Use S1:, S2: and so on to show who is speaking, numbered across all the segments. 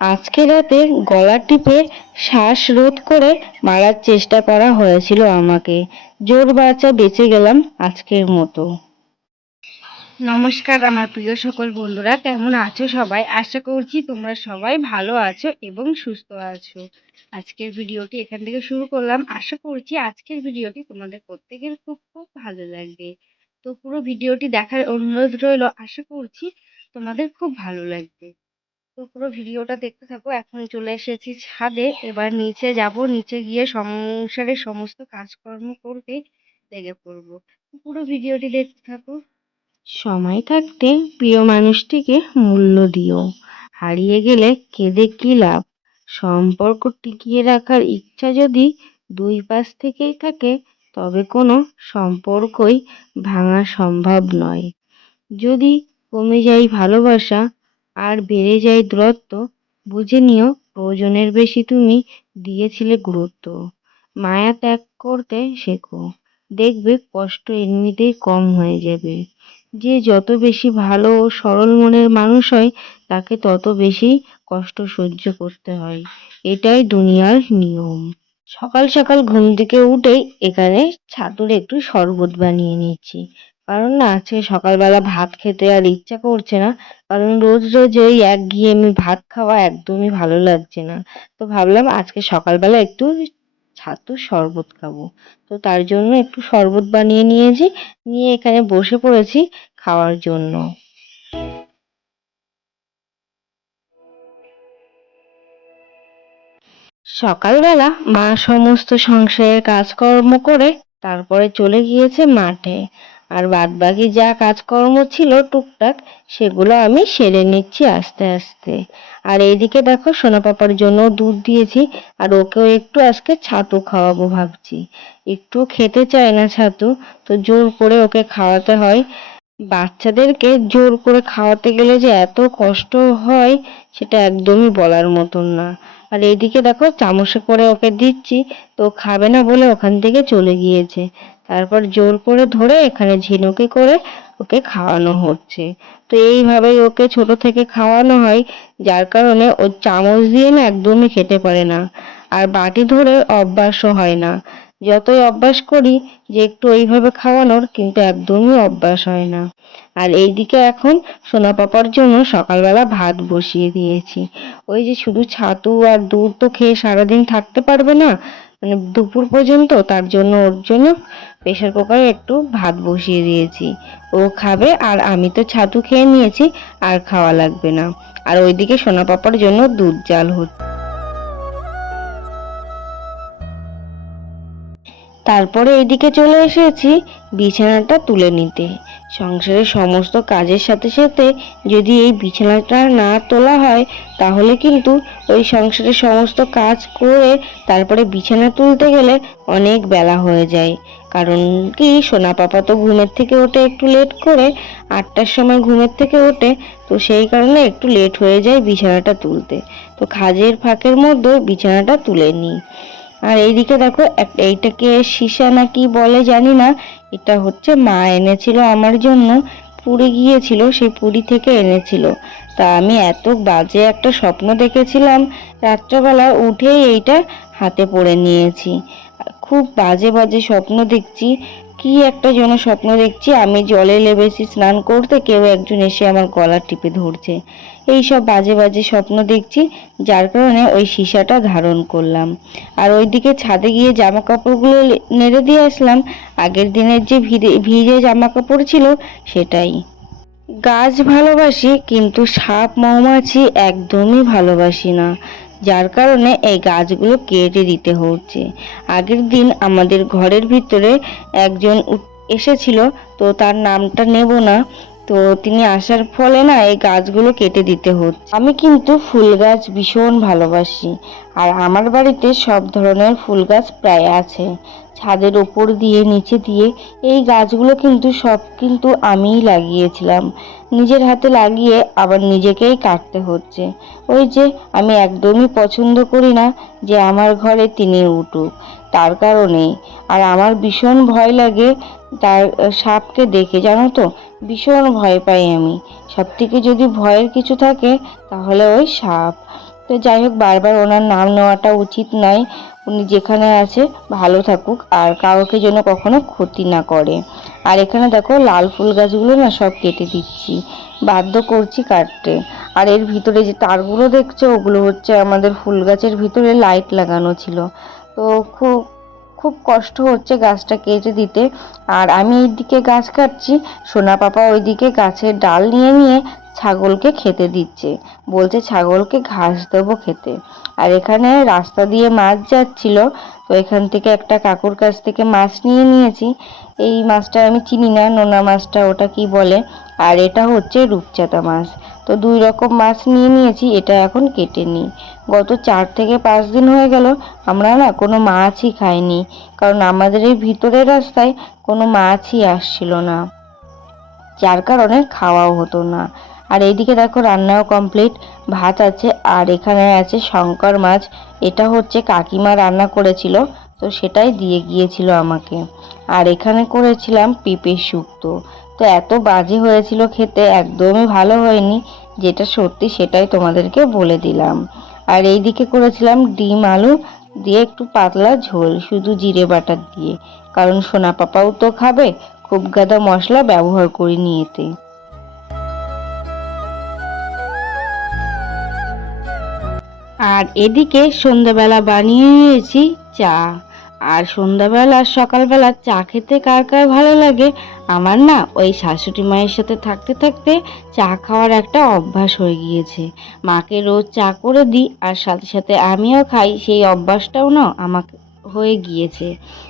S1: আজকে রাতে গলা টিপে শ্বাস রোধ করে মারার চেষ্টা করা হয়েছিল আমাকে। জোর বাচ্চা বেঁচে গেলাম আজকের মতো। নমস্কার আমার প্রিয় সকল বন্ধুরা, কেমন আছো সবাই? আশা করছি তোমরা সবাই ভালো আছো এবং সুস্থ আছো। আজকের ভিডিওটি এখান থেকে শুরু করলাম। আশা করছি আজকের ভিডিওটি তোমাদের প্রত্যেকের খুব খুব ভালো লাগবে। তো পুরো ভিডিওটি দেখার অনুরোধ রইল, আশা করছি তোমাদের খুব ভালো লাগবে। তো পুরো ভিডিওটা দেখতে থাকো। এখন চলে এসেছি ছাদে। এবার নিচে যাব। নিচে গিয়ে সংসারের সমস্ত কাজকর্ম করতে লেগে পড়ব। পুরো ভিডিওটি দেখতে থাকো। সময় থাকতে প্রিয় মানুষটিকে মূল্য দিও। হারিয়ে গেলে কেঁদে কি লাভ? সম্পর্ক টিকিয়ে রাখার ইচ্ছা যদি দুই পাশ থেকেই থাকে, তবে কোনো সম্পর্কই ভাঙা সম্ভব নয়। যদি কমে যায় ভালোবাসা আর বেড়ে যায় দূরত্ব, বুঝে নিও প্রয়োজনের বেশি তুমি দিয়েছিলে গুরুত্ব। মায়া ত্যাগ করতে শেখো। দেখবে কষ্ট এমনিতেই কম হয়ে যাবে। যে যত বেশি ভালো ও সরল মনের মানুষ হয়, তাকে তত বেশি কষ্ট সহ্য করতে হয়। এটাই দুনিয়ার নিয়ম। সকাল সকাল ঘুম থেকে উঠেই এখানে ছাতুর একটু শরবত বানিয়ে নিচ্ছি। কারণ না আজকে সকালবেলা ভাত খেতে আর ইচ্ছা করছে না। কারণ রোজ রোজ ওই একঘেয়েমি ভাত খাওয়া একদমই ভালো লাগছে না। তো ভাবলাম আজকে সকালবেলা একটু ছাতুর শরবত খাব। তো তার জন্য একটু শরবত বানিয়ে নিয়েছি, নিয়ে এখানে বসে পড়েছি খাওয়ার জন্য। সকালবেলা মা সমস্ত সংসারের কাজকর্ম করে তারপরে চলে গিয়েছে মাঠে। আর বাদবাকি যা কাজকর্ম ছিল টুকটাক, সেগুলো আমি সেরে নিচ্ছি আস্তে আস্তে। আর এইদিকে দেখো, সোনা পাপার জন্য দুধ দিয়েছি, আর ওকেও একটু আজকে ছাতু খাওয়াবো ভাবছি। একটু খেতে চায় না ছাতু, তো জোর করে ওকে খাওয়াতে হয়। বাচ্চাদেরকে জোর করে খাওয়াতে গেলে যে এত কষ্ট হয়, সেটা একদমই বলার মতন না। আর এদিকে দেখো চামচে করে ওকে দিচ্ছি, তো খাবে না বলে ওখান থেকে চলে গিয়েছে। তারপর জোর করে ধরে এখানে ঝিনুকি করে ওকে খাওয়ানো হচ্ছে। তো এইভাবেই ওকে ছোট থেকে খাওয়ানো হয়, যার কারণে ও চামচ দিয়ে না একদমই খেতে পারে না। আর বাটি ধরে অভ্যাসও হয় না। যতই অভ্যাস করি যে একটু ওইভাবে খাওয়ানোর কিন্তু একদমই অভ্যাস হয় না। আর এইদিকে এখন সোনা পাপার জন্য সকালবেলা ভাত বসিয়ে দিয়েছি। ওই যে শুধু ছাতু আর দুধ তো খেয়ে সারাদিন থাকতে পারবে না মানে দুপুর পর্যন্ত তার জন্য ওর জন্য প্রেশার কুকারে একটু ভাত বসিয়ে দিয়েছি। ও খাবে আর আমি তো ছাতু খেয়ে নিয়েছি, আর খাওয়া লাগবে না। আর ওইদিকে সোনা পাপার জন্য দুধ জাল হচ্ছে। তারপরে এদিকে চলে এসেছি বিছানাটা তুলে নিতে। সংসারের সমস্ত কাজের সাথে সাথে যদি এই বিছানাটা না তোলা হয়, তাহলে কিন্তু ওই সংসারের সমস্ত কাজ করে তারপরে বিছানা তুলতে গেলে অনেক বেলা হয়ে যায়। কারণ কি, সোনা পাপা তো ঘুমের থেকে ওঠে একটু লেট করে আটটার সময় ঘুমের থেকে ওঠে, তো সেই কারণে একটু লেট হয়ে যায় বিছানাটা তুলতে। তো খাজের ফাঁকের মধ্যে বিছানাটা তুলে নিই। আর এইদিকে দেখো এইটাকে সীসা না কি বলে জানি না, এটা হচ্ছে মা এনেছিল আমার জন্য, পুরী গিয়েছিল, সেই পুরী থেকে এনেছিল। তা আমি এত বাজে একটা স্বপ্ন দেখেছিলাম, রাত্রবেলা উঠেই এইটা হাতে পড়ে নিয়েছি। খুব বাজে বাজে স্বপ্ন দেখছি কি একটা যেন স্বপ্ন দেখছি, আমি জলে লেবেছি, স্নান করতে কেউ একজন এসে আমার গলা টিপে ধরছে। এই সব বাজে বাজে স্বপ্ন দেখছি, যার কারণে ওই সীসাটা ধারণ করলাম। আর ওইদিকে ছাদে গিয়ে জামা কাপড়গুলো নেড়ে দিয়ে আসলাম। আগের দিনের যে ভিজে ভিজে জামা কাপড় ছিল, সেটাই। গাছ ভালোবাসি, কিন্তু সাপ মৌমাছি একদমই ভালোবাসি না। যার কারণে এই গাছগুলো কেটে দিতে হচ্ছে। আগের দিন আমাদের ঘরের ভিতরে একজন এসেছিল, তো তার নামটা নেব না। তো তিনি আসার ফলে না এই গাছগুলো কেটে দিতে হচ্ছে। আমি কিন্তু ফুল গাছ ভীষণ ভালোবাসি, আর আমার বাড়িতে সব ধরনের ফুল গাছ প্রায় আছে। ছাদের ওপর দিয়ে, নিচে দিয়ে, এই গাছগুলো কিন্তু সব কিন্তু আমিই লাগিয়েছিলাম। নিজের হাতে লাগিয়ে আবার নিজেকেই কাটতে হচ্ছে। ওই যে আমি একদমই পছন্দ করি না যে আমার ঘরে তিনি উঠুক, তার কারণেই। আর আমার ভীষণ ভয় লাগে তার সাপকে দেখে, জানো তো? ভীষণ ভয় পাই আমি। সব থেকে যদি ভয়ের কিছু থাকে, তাহলে ওই সাপ। তো যাই হোক, বারবার ওনার নাম নেওয়াটা উচিত নয়। উনি যেখানে আছে, ভালো থাকুক, আর কাউকে যেন কখনো ক্ষতি না করে। আর এখানে দেখো, লাল ফুল গাছগুলো না সব কেটে দিচ্ছি। বাধ্য করছি কাটতে। আর এর ভিতরে যে তারগুলো দেখছ, ওগুলো হচ্ছে আমাদের ফুল গাছের ভিতরে লাইট লাগানো ছিল। তো খুব খুব কষ্ট হচ্ছে গাছটা কেটে দিতে। আর আমি এইদিকে গাছ কাটছি, সোনা পাপা ওইদিকে গাছের ডাল নিয়ে নিয়ে ছাগলকে খেতে দিচ্ছে। বলছে, ছাগলকে ঘাস দেবো খেতে। আর এখানে রাস্তা দিয়ে মাছ যাচ্ছিল। তো এখান থেকে একটা কাকুর কাছ থেকে মাছ নিয়ে নিয়েছি। এই মাছটা আমি চিনি না, নোনা মাছটা ওটা কি বলে? আর এটা হচ্ছে রূপচাঁদা মাছ। তো দুই রকম মাছ নিয়ে নিয়েছি, এটা এখন কেটে নিই। গত চার থেকে পাঁচ দিন হয়ে গেল, আমরা না কোনো মাছই খাইনি। কারণ আমাদের এই ভিতরের রাস্তায় কোনো মাছই আসছিল না। যার কারণে খাওয়াও হতো না। আর এইদিকে দেখো রান্নাও কমপ্লিট ভাত আছে, আর এখানে আছে শঙ্কর মাছ। এটা হচ্ছে কাকিমা রান্না করেছিল, তো সেটাই দিয়ে গিয়েছিল আমাকে। আর এখানে করেছিলাম পেঁপে শুক্তো। তো এত বাজে হয়েছিল খেতে, একদমই ভালো হয়নি। যেটা সত্যি সেটাই তোমাদেরকে বলে দিলাম। আর এইদিকে করেছিলাম ডিম আলু, দিয়ে একটু পাতলা ঝোল, শুধু জিরে বাটার দিয়ে। কারণ সোনা পাপাও তো খাবে, খুব গাদা মশলা ব্যবহার করিনি এতে। আর এদিকে সন্ধ্যাবেলা বানিয়ে নিয়েছি চা। আর সন্ধ্যাবেলা সকালবেলা চা খেতে কার কার ভালো লাগে? আমার না ওই শাশুড়ি মায়ের সাথে থাকতে থাকতে চা খাওয়ার একটা অভ্যাস হয়ে গিয়েছে। মাকে রোজ চা করে দিই আর সাথে সাথে আমিও খাই, সেই অভ্যাসটাও না আমাকে হয়ে গিয়েছে।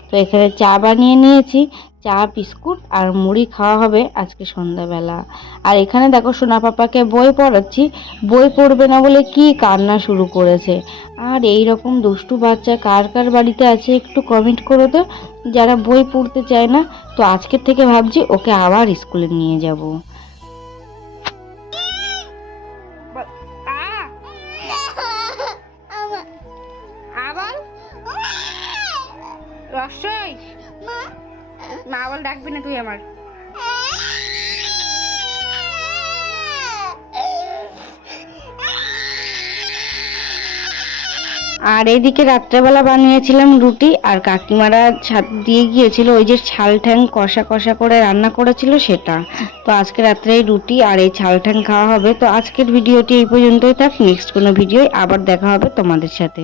S1: তো এখানে চা বানিয়ে নিয়েছি। চা বিস্কুট আর মুড়ি খাওয়া হবে আজকে সন্ধ্যাবেলা। আর এখানে দেখো সোনা পাপাকে বই পড়াচ্ছি। বই পড়বে না বলে কি কান্না শুরু করেছে। আর এই রকম দুষ্টু বাচ্চা কার কার বাড়িতে আছে একটু কমেন্ট করো তো। যারা বই পড়তে চায় না তো আজকের থেকে ভাবছি ওকে আবার স্কুলে নিয়ে যাব।
S2: আবার? রসই? মা? বল ডাকবি না তুই আমার।
S1: আর এইদিকে রাত্রেবেলা বানিয়েছিলাম রুটি, আর কাকিমারা ছাদ দিয়ে গিয়েছিল, ওই যে ছাল ঠ্যাং কষা কষা করে রান্না করেছিল সেটা। তো আজকে রাত্রে এই রুটি আর এই ছাল ঠ্যাং খাওয়া হবে। তো আজকের ভিডিওটি এই পর্যন্তই থাক, নেক্সট কোনো ভিডিও আবার দেখা হবে তোমাদের সাথে।